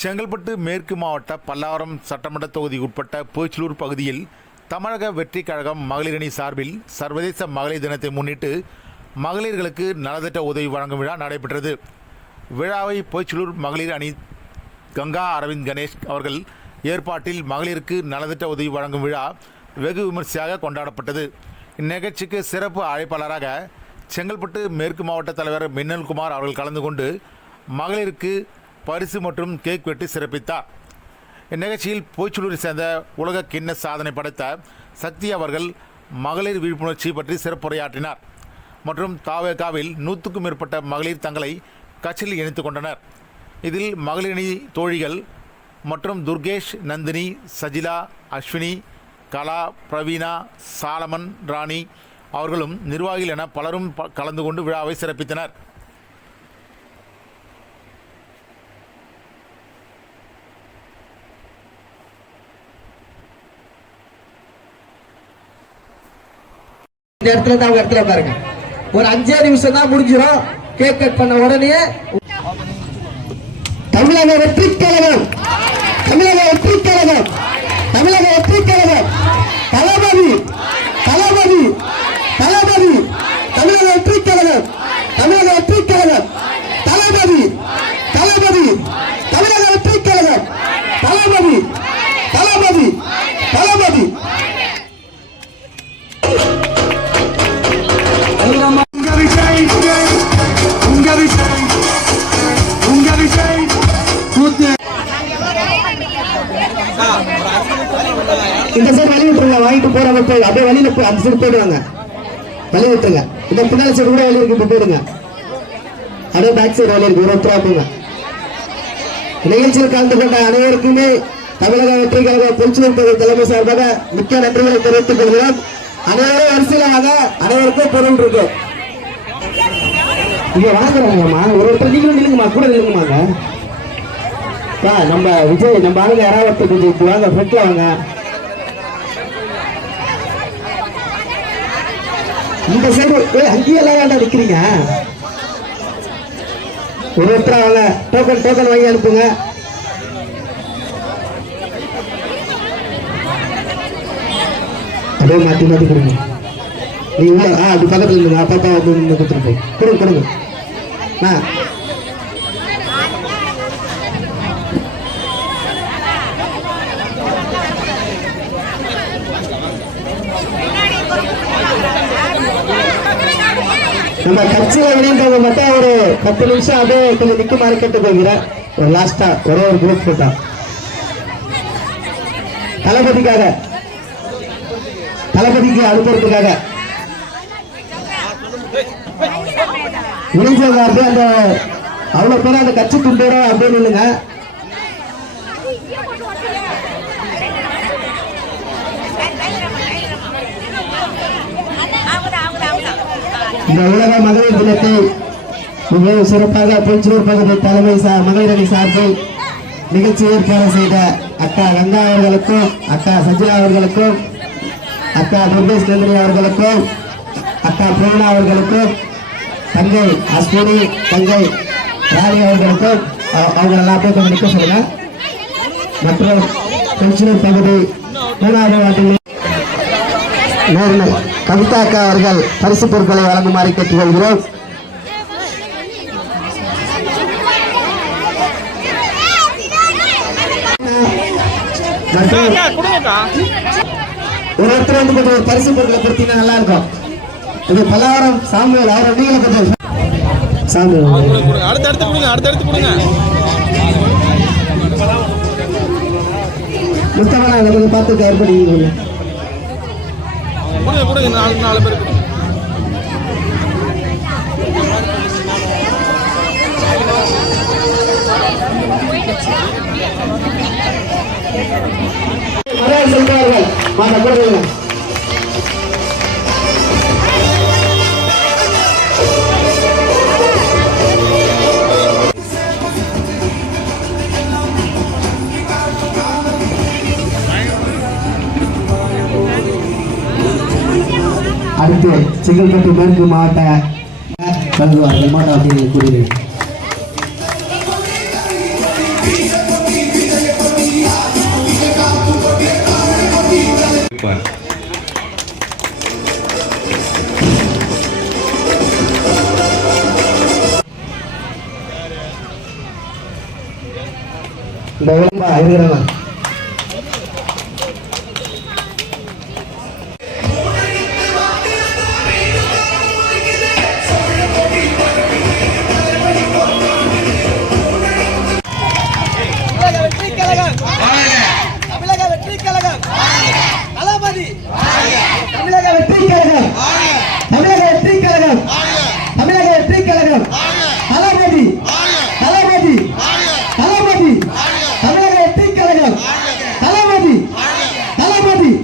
செங்கல்பட்டு மேற்கு மாவட்ட பல்லாவரம் சட்டமன்ற தொகுதி உட்பட்ட பேச்சலூர் பகுதியில் தமிழக வெற்றி கழகம் மகளிர் அணி சார்பில் சர்வதேச மகளிர் தினத்தை முன்னிட்டு மகளிர்களுக்கு நலத்திட்ட உதவி வழங்கும் விழா நடைபெற்றது. விழாவை பேச்சலூர் மகளிர் அணி கங்கா அரவிந்த் கணேஷ் அவர்கள் ஏற்பாட்டில் மகளிருக்கு நலத்திட்ட உதவி வழங்கும் விழா வெகு விமர்சையாக கொண்டாடப்பட்டது. இந்நிகழ்ச்சிக்கு சிறப்பு அழைப்பாளராக செங்கல்பட்டு மேற்கு மாவட்ட தலைவர் மின்னல்குமார் அவர்கள் கலந்து கொண்டு மகளிருக்கு பரிசு மற்றும் கேக் வெட்டி சிறப்பித்தார். இந்நிகழ்ச்சியில் போச்சலூரை சேர்ந்த உலக கிண்ண சாதனை படைத்த சக்தி அவர்கள் மகளிர் விழிப்புணர்ச்சி பற்றி சிறப்புரையாற்றினார். மற்றும் தாவேகாவில் நூற்றுக்கும் மேற்பட்ட மகளிர் தங்களை கட்சியில் இணைத்து கொண்டனர். இதில் மகளிரணி தோழிகள் மற்றும் துர்கேஷ் நந்தினி சஜிலா அஸ்வினி கலா பிரவீனா சாலமன் ராணி அவர்களும் நிர்வாகிகள் என பலரும் ப- கலந்து கொண்டு விழாவை சிறப்பித்தனர். இந்த இடத்துல தான் அவங்க இடத்துல பாருங்க. ஒரு அஞ்சே நிமிஷம் தான் முடிஞ்சிடும் கேக் கட் பண்ண உடனே தமிழக வெற்றி கழகம் தமிழக வெற்றி கழகம் தமிழக வெற்றி கழகம் போறவங்க போய் அப்படியே வழியில போய் அந்த சைடு போயிடுவாங்க. வழி விட்டுருங்க. இந்த பின்னாடி சைடு கூட வழி இருக்கு போயிடுங்க. அப்படியே பேக் சைடு வழி இருக்கு ஒரு ஒருத்தரா போங்க. நிகழ்ச்சியில் கலந்து கொண்ட அனைவருக்குமே தமிழக வெற்றிக்காக பொதுச்சுவை தலைமை சார்பாக முக்கிய நன்றிகளை தெரிவித்துக் கொள்கிறோம். அனைவரும் வரிசையிலாக அனைவருக்கும் பொருள் இருக்கு. இங்க வாங்குறாங்கம்மா ஒரு ஒருத்தர் நீங்களும் நில்லுங்கம்மா கூட நில்லுங்கம்மாங்க. நம்ம விஜய் நம்ம ஆளுங்க யாராவது கொஞ்சம் வாங்க ஃப்ரெண்ட்ல வாங்க. இந்த சைடு ஏய் அங்கேயே வேண்டாம் நிற்கிறீங்க ஒரு ஒருத்தரா வாங்க. டோக்கன் டோக்கன் வாங்கி அனுப்புங்க. அப்படியே மாற்றி மாற்றி கொடுங்க. நீ உள்ள ஆ அப்படி பக்கத்தில் இருந்துங்க அப்பா வந்து நின்று கொடுத்துட்டு போய் கொடுங்க கொடுங்க. ஆ. நம்ம கட்சியில இணைந்தவங்க மட்டும் ஒரு பத்து நிமிஷம் அப்படியே கொஞ்சம் நிக்குமாறு கேட்டு போகிறேன் ஒரு லாஸ்டா ஒரே ஒரு குரூப் போட்டா தளபதிக்காக. தளபதிக்கு அனுப்புறதுக்காக. இணைஞ்சவங்க அப்படியே அந்த அவ்வளவு பேர் அந்த கட்சி துண்டோட அப்படின்னு இல்லைங்க. இந்த உலக மகளிர் தினத்தை மிகவும் சிறப்பாக பொஞ்சூர் பகுதி தலைமை சார் மகளிர் அணி சார்பில் நிகழ்ச்சி ஏற்பாடு செய்த அக்கா கங்கா அவர்களுக்கும் அக்கா சஜினா அவர்களுக்கும் அக்கா துர்கேஷ் நந்தினி அவர்களுக்கும் அக்கா பிரேரணா அவர்களுக்கும் தங்கை அஸ்வினி தங்கை ராணி அவர்களுக்கும் அவங்க எல்லா பேரும் கொஞ்சம் நிற்க சொல்லுங்க. மற்றும் பொஞ்சூர் பகுதி மூணாவது வாட்டில் நேர்மை. கவிதா அக்கா அவர்கள் பரிசு பொருட்களை வழங்குமாறு கேட்டுக்கொள்கிறோம். ஒரு ஒருத்தர் வந்து கொஞ்சம் ஒரு பரிசு பொருட்களை கொடுத்தீங்கன்னா நல்லா இருக்கும் இது பல்லாவரம் சாமுவேல் அவர் நீங்களே கொஞ்சம் சாமுவேல் கொடுங்க. அடுத்தடுத்து கொடுங்க கொஞ்சம் பார்த்து ஏற்படுத்தி கொடுங்க கொடுங்க நாலு நாலு பேர் கொடுங்க மரியாதை Jadi tinggal kita main ke mana?